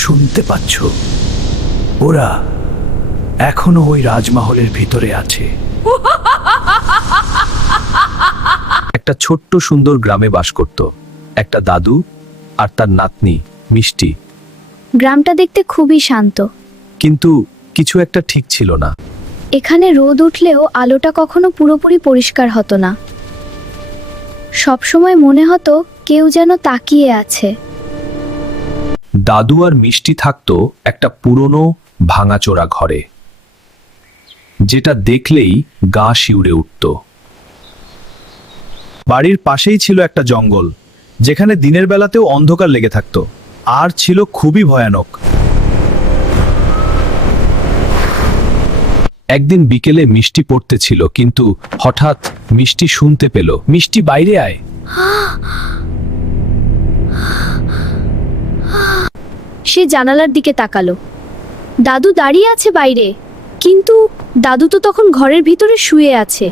শুনতে পাচ্ছ? ওরা এখনো ওই রাজমহলের ভিতরে আছে। একটা ছোট্ট সুন্দর গ্রামে বাস করত একটা দাদু আর তার নাতনি মিষ্টি। গ্রামটা দেখতে খুবই শান্ত। কিন্তু কিছু একটা ঠিক ছিল না। এখানে রোদ উঠলেও আলোটা কখনো পুরোপুরি পরিষ্কার হতো না। সবসময় মনে হতো কেউ যেন তাকিয়ে আছে। দাদু আর মিষ্টি থাকতো একটা পুরনো ভাঙাচোরা ঘরে, যেটা দেখলেই গা শিউরে উঠত। বাড়ির পাশেই ছিল একটা জঙ্গল, যেখানে দিনের বেলাতেও অন্ধকার লেগে থাকতো আর ছিল খুবই ভয়ানক। একদিন বিকেলে মিষ্টি পড়তেছিল, কিন্তু হঠাৎ মিষ্টি শুনতে পেল, মিষ্টি বাইরে আয়। সে জানালার দিকে তাকালো। দাদু দাঁড়িয়ে আছে বাইরে, কিন্তু দাদু তো তখন ঘরের ভিতরে শুয়ে আছে।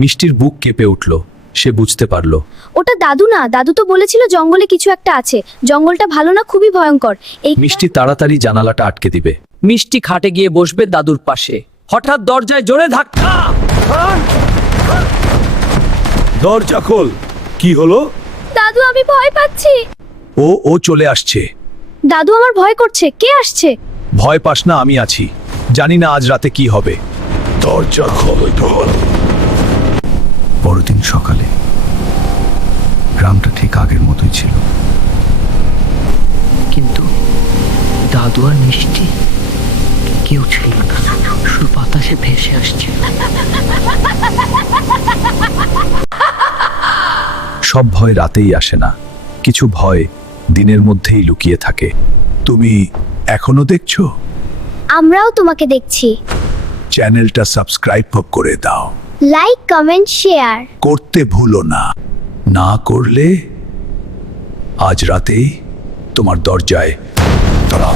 মিষ্টির বুক কেঁপে উঠল। সে বুঝতে পারল ওটা দাদু না, দাদু তো বলেছিল জঙ্গলে কিছু একটা আছে। জঙ্গলটা ভালো না, খুবই ভয়ঙ্কর। এই মিষ্টি তাড়াতাড়ি জানালাটা আটকে দিবে। মিষ্টি খাটে গিয়ে বসবে দাদুর পাশে। হঠাৎ দরজায় জোরে ধাক্কা। দরজা খোল। কি হলো? দাদু, আমি ভয় পাচ্ছি। ও চলে আসছে। দাদু, আমার ভয় করছে। কে আসছে? ভয় পাস না, আমি আছি। জানি না আজ রাতে কি হবে। দরজা খোল। পরদিন সকালে গ্রামটা ঠিক আগের মতোই ছিল, কিন্তু দাদু আর মিষ্টি কেউ ছিল না, শুধু বাতাসে ভেসে আসছে। সব ভয় রাতেই আসে না, কিছু ভয় দিনের মধ্যেই লুকিয়ে থাকে। তুমি এখনো দেখছো? আমরাও তোমাকে দেখছি। চ্যানেলটা সাবস্ক্রাইব করে দাও, লাইক, কমেন্ট, শেয়ার করতে ভুলো না। না করলে আজ রাতেই তোমার দরজায় তালা।